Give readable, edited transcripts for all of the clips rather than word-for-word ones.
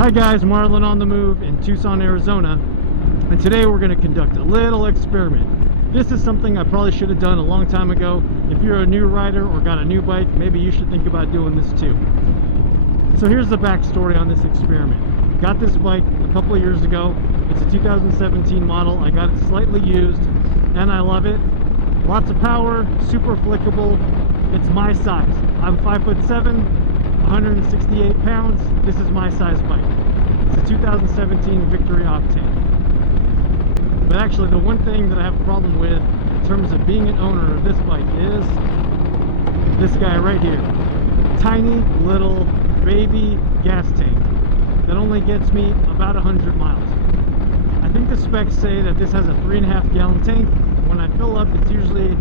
Hi guys, Marlon on the move in Tucson, Arizona, and today we're going to conduct a little experiment. This is something I probably should have done a long time ago. If you're a new rider or got a new bike, maybe you should think about doing this too. So here's the backstory on this experiment. Got this bike a couple of years ago. It's a 2017 model. I got it slightly used and I love it. Lots of power, super flickable. It's my size. I'm 5'7", 168 pounds. This is my size bike. It's a 2017 Victory Octane. But actually the one thing that I have a problem with in terms of being an owner of this bike is this guy right here. Tiny little baby gas tank that only gets me about 100 miles. I think the specs say that this has a 3.5 gallon tank. When I fill up, it's usually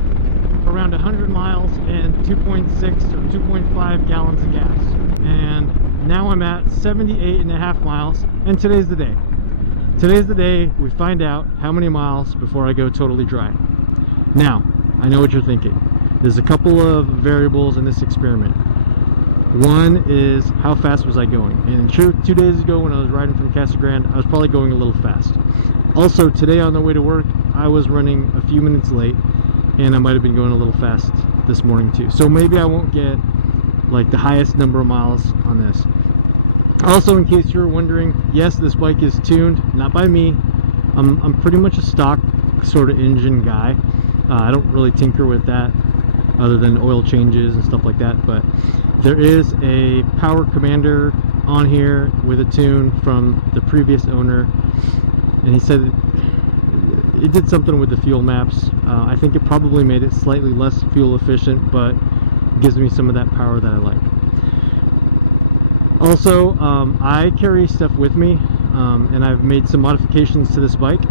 around 100 miles and 2.6 or 2.5 gallons of gas. And now I'm at 78.5 miles, and today's the day. Today's the day we find out how many miles before I go totally dry. Now, I know what you're thinking. There's a couple of variables in this experiment. One is how fast was I going, and 2 days ago when I was riding from Casa Grande, I was probably going a little fast. Also, today on the way to work, I was running a few minutes late, and I might have been going a little fast this morning too. So maybe I won't get like the highest number of miles on this. Also, in case you're wondering, yes, this bike is tuned, not by me. I'm pretty much a stock sort of engine guy. I don't really tinker with that other than oil changes and stuff like that, but there is a power commander on here with a tune from the previous owner, and he said it did something with the fuel maps. I think it probably made it slightly less fuel efficient, but it gives me some of that power that I like. Also, I carry stuff with me, and I've made some modifications to this bike.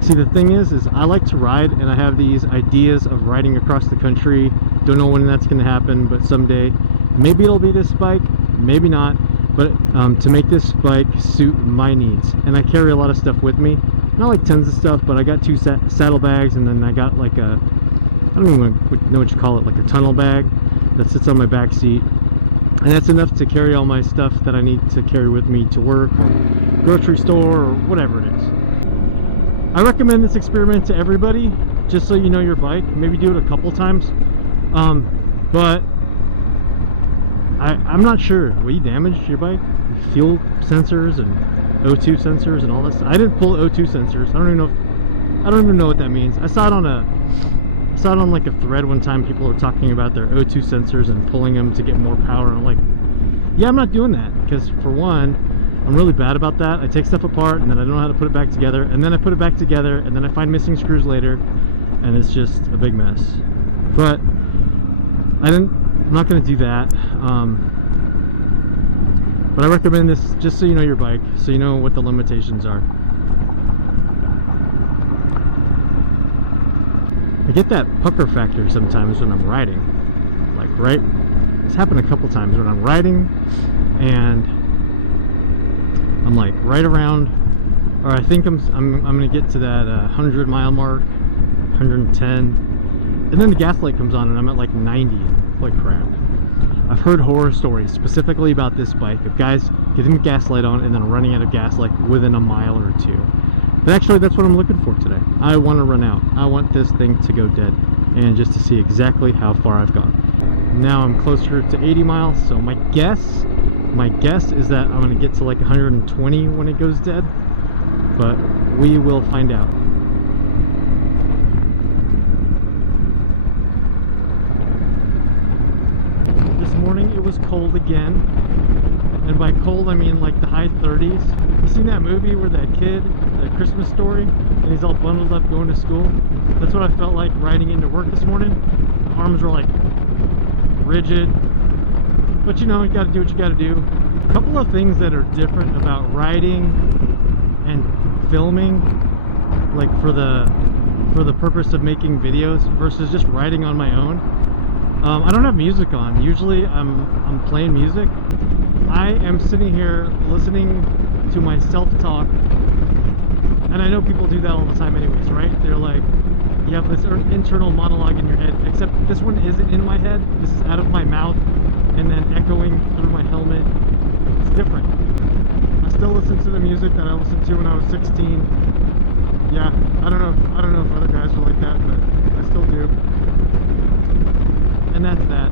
See, the thing is I like to ride, and I have these ideas of riding across the country. Don't know when that's going to happen, but someday. Maybe it'll be this bike, maybe not, but to make this bike suit my needs. And I carry a lot of stuff with me. Not like tons of stuff, but I got 2 saddlebags, and then I got like a, I don't even know what you call it, like a tunnel bag that sits on my back seat. And that's enough to carry all my stuff that I need to carry with me to work or grocery store or whatever it is. I recommend this experiment to everybody, just so you know your bike. Maybe do it a couple times. But I'm not sure. Will you damage your bike? Fuel sensors and O2 sensors and all this. I didn't pull O2 sensors. I don't even know what that means. I saw it on like a thread one time. People were talking about their O2 sensors and pulling them to get more power. And I'm like, yeah, I'm not doing that, because for one, I'm really bad about that. I take stuff apart and then I don't know how to put it back together, and then I put it back together and then I find missing screws later, and it's just a big mess. But I'm not going to do that. But I recommend this just so you know your bike, so you know what the limitations are. I get that pucker factor sometimes when I'm riding. Like, right? It's happened a couple times when I'm riding and I'm like right around, or I think I'm gonna get to that 100 mile mark, 110, and then the gas light comes on and I'm at like 90. Like crap. I've heard horror stories specifically about this bike of guys getting the gas light on and then running out of gas like within a mile or 2. But actually that's what I'm looking for today. I want to run out. I want this thing to go dead, and just to see exactly how far I've gone. Now I'm closer to 80 miles, so my guess is that I'm going to get to like 120 when it goes dead, but we will find out. This morning it was cold again, and by cold I mean like the high 30s. You seen that movie where that kid, the Christmas Story, and he's all bundled up going to school? That's what I felt like riding into work this morning. My arms were like rigid, but you know, you gotta do what you gotta do. A couple of things that are different about riding and filming, like for the purpose of making videos, versus just riding on my own. I don't have music on. Usually I'm playing music. I am sitting here listening to my self-talk, and I know people do that all the time anyways, right? They're like, you have this internal monologue in your head, except this one isn't in my head. This is out of my mouth and then echoing through my helmet. It's different. I still listen to the music that I listened to when I was 16. Yeah, I don't know if other guys are like that, but I still do. And that's that.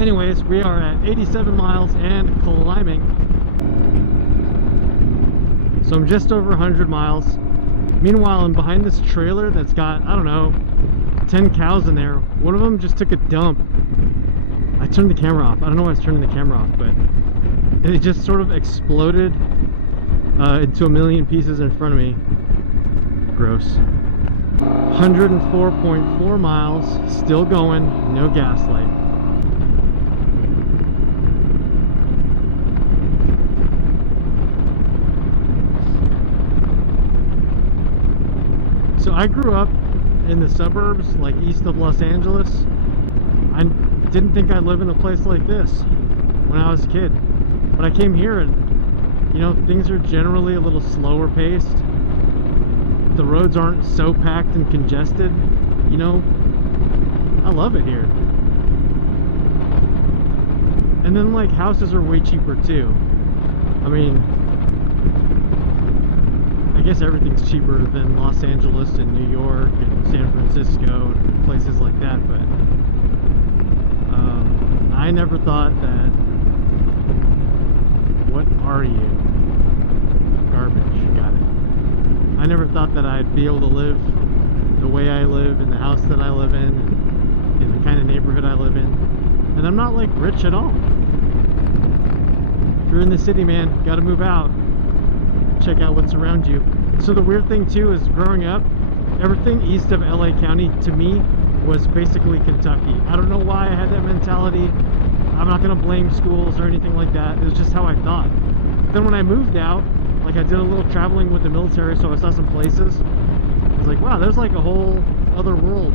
Anyways, we are at 87 miles and climbing. So I'm just over 100 miles. Meanwhile, I'm behind this trailer that's got, I don't know, 10 cows in there. One of them just took a dump. I turned the camera off. I don't know why I was turning the camera off, but it just sort of exploded into a million pieces in front of me. Gross. 104.4 miles, still going, no gas light. So I grew up in the suburbs, like east of Los Angeles. I didn't think I'd live in a place like this when I was a kid. But I came here and, you know, things are generally a little slower paced. The roads aren't so packed and congested. You know, I love it here. And then, like, houses are way cheaper too. I mean, I guess everything's cheaper than Los Angeles and New York and San Francisco and places like that, but I never thought that. What are you? Garbage. Got it. I never thought that I'd be able to live the way I live, in the house that I live in the kind of neighborhood I live in. And I'm not like rich at all. If you're in the city, man, gotta move out. Check out what's around you. So the weird thing too is, growing up, everything east of LA County to me was basically Kentucky. I don't know why I had that mentality. I'm not gonna blame schools or anything like that. It was just how I thought. Then when I moved out, like, I did a little traveling with the military, so I saw some places. I was like, wow, there's like a whole other world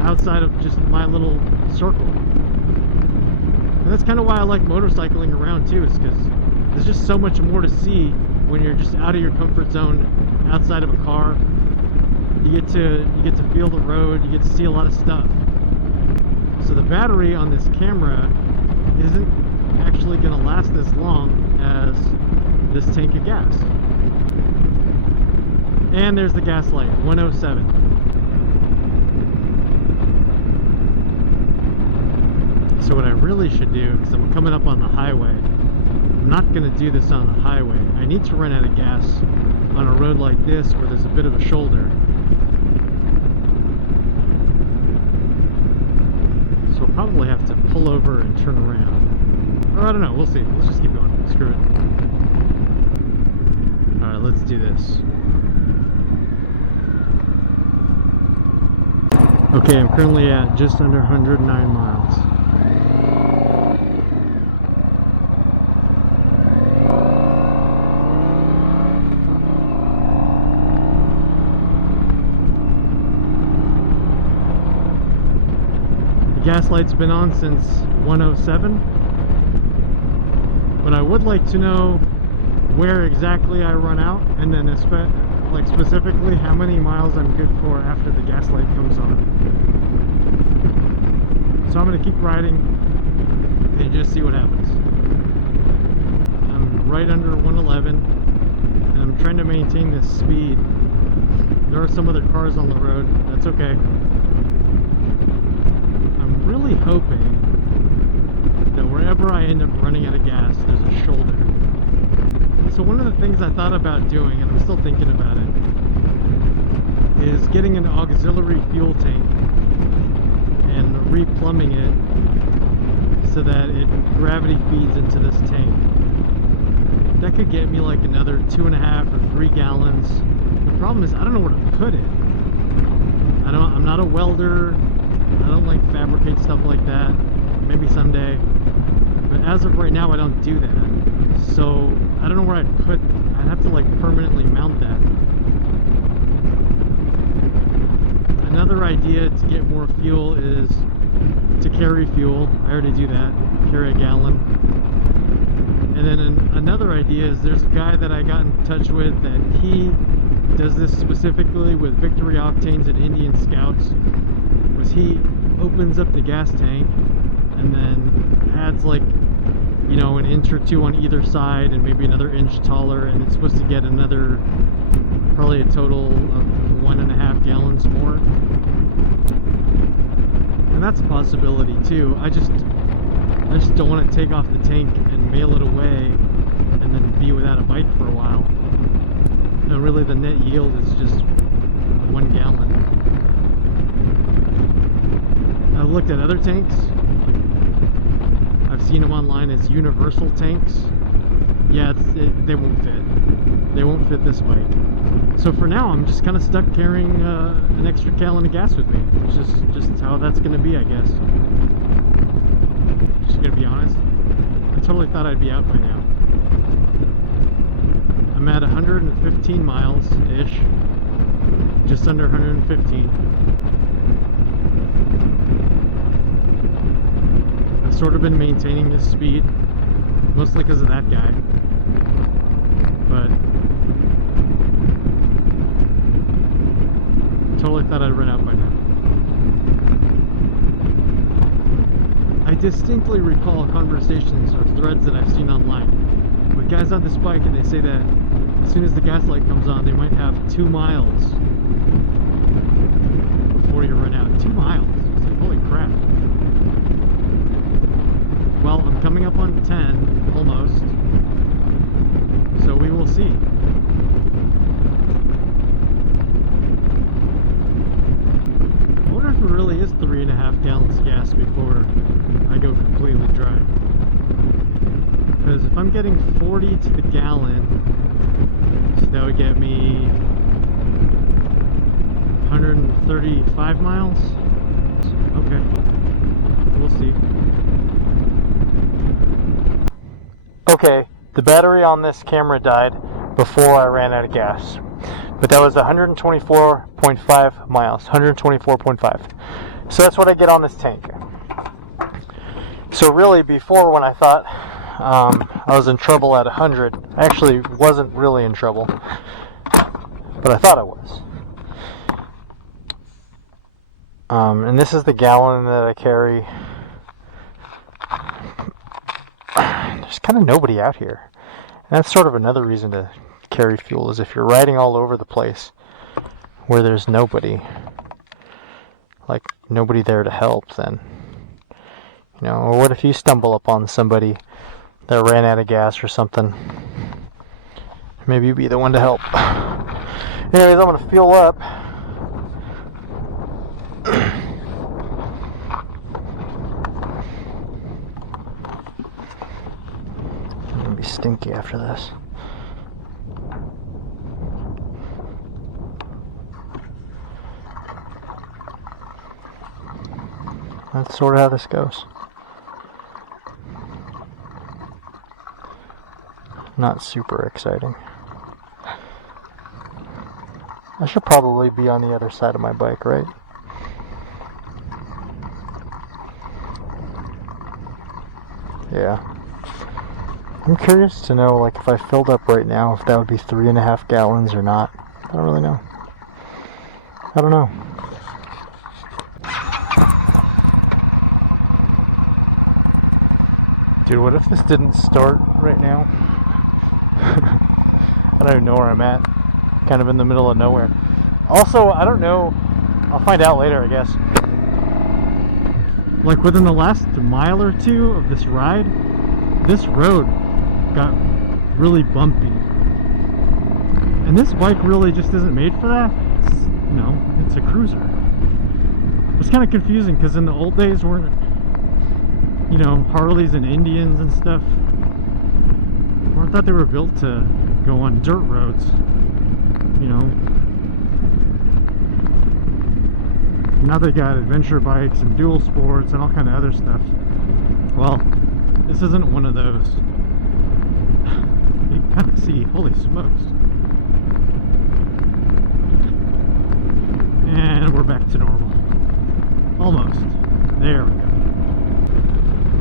outside of just my little circle. And that's kind of why I like motorcycling around too, is because there's just so much more to see when you're just out of your comfort zone, outside of a car. You get to feel the road, you get to see a lot of stuff. So the battery on this camera isn't actually going to last as long as this tank of gas. And there's the gas light, 107. So what I really should do, because I'm coming up on the highway, I'm not going to do this on the highway. I need to run out of gas on a road like this where there's a bit of a shoulder. So I'll probably have to pull over and turn around. Or I don't know, we'll see. Let's just keep going. Screw it. Alright, let's do this. Okay, I'm currently at just under 109 miles. Gas light's been on since 107, but I would like to know where exactly I run out, and then like specifically how many miles I'm good for after the gas light comes on. So I'm going to keep riding and just see what happens. I'm right under 111, and I'm trying to maintain this speed. There are some other cars on the road. That's okay. Really hoping that wherever I end up running out of gas, there's a shoulder. So one of the things I thought about doing, and I'm still thinking about it, is getting an auxiliary fuel tank and replumbing it so that it gravity feeds into this tank. That could get me like another 2.5 or 3 gallons. The problem is I don't know where to put it. I'm not a welder. I don't like fabricate stuff like that. Maybe someday. But as of right now, I don't do that. So I don't know where I'd have to like permanently mount that. Another idea to get more fuel is to carry fuel. I already do that. Carry a gallon. And then another idea is, there's a guy that I got in touch with that he does this specifically with Victory Octanes and Indian Scouts. He opens up the gas tank and then adds like, you know, an inch or two on either side and maybe another inch taller, and it's supposed to get another, probably a total of 1.5 gallons more. And that's a possibility too. I just don't want to take off the tank and mail it away and then be without a bike for a while. No, really the net yield is just 1 gallon. I've looked at other tanks. I've seen them online as universal tanks. Yeah, they won't fit. They won't fit this bike. So for now, I'm just kind of stuck carrying an extra gallon of gas with me. It's just how that's going to be, I guess. Just going to be honest. I totally thought I'd be out by now. I'm at 115 miles-ish. Just under 115. I've sort of been maintaining this speed, mostly because of that guy. But totally thought I'd run out by now. I distinctly recall conversations or threads that I've seen online with guys on this bike, and they say that as soon as the gas light comes on, they might have 2 miles before you run out. 2 miles. It's like, holy crap. Well, I'm coming up on 10, almost. So we will see. I wonder if it really is 3.5 gallons of gas before I go completely dry. Because if I'm getting 40 to the gallon, so that would get me 135 miles. Okay, we'll see. Okay, the battery on this camera died before I ran out of gas. But that was 124.5 miles, 124.5. So that's what I get on this tank. So really, before, when I thought I was in trouble at 100, I actually wasn't really in trouble, but I thought I was. And this is the gallon that I carry. There's kind of nobody out here. And that's sort of another reason to carry fuel, is if you're riding all over the place where there's nobody, like nobody there to help, then, you know, or what if you stumble upon somebody that ran out of gas or something? Maybe you'd be the one to help. Anyways, I'm going to fuel up. I'm going to be stinky after this. That's sort of how this goes. Not super exciting. I should probably be on the other side of my bike, right? Yeah. I'm curious to know, like, if I filled up right now, if that would be 3.5 gallons or not. I don't really know. I don't know. Dude, what if this didn't start right now? I don't even know where I'm at. Kind of in the middle of nowhere. Also, I don't know. I'll find out later, I guess. Like within the last mile or two of this ride, this road got really bumpy. And this bike really just isn't made for that. It's, you know, it's a cruiser. It's kind of confusing because in the old days weren't, you know, Harleys and Indians and stuff, I thought they were built to go on dirt roads, you know. Now they got adventure bikes and dual sports and all kind of other stuff. Well, this isn't one of those. You can kind of see, holy smokes. And we're back to normal. Almost. There we go.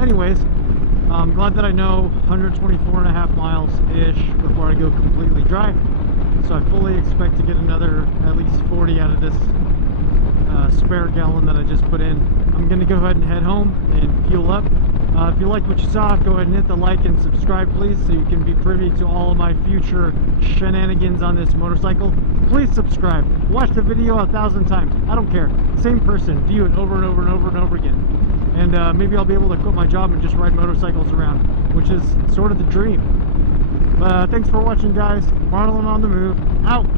Anyways, I'm glad that I know 124.5 miles-ish before I go completely dry. So I fully expect to get another at least 40 out of this spare gallon that I just put in. I'm going to go ahead and head home and fuel up, If you liked what you saw, go ahead and hit the like and subscribe, please, so you can be privy to all of my future shenanigans on this motorcycle. Please subscribe. Watch the video 1,000 times. I don't care. Same person. View it over and over and over and over again. And maybe I'll be able to quit my job and just ride motorcycles around, which is sort of the dream. Thanks for watching, guys. Marlon on the move. Out.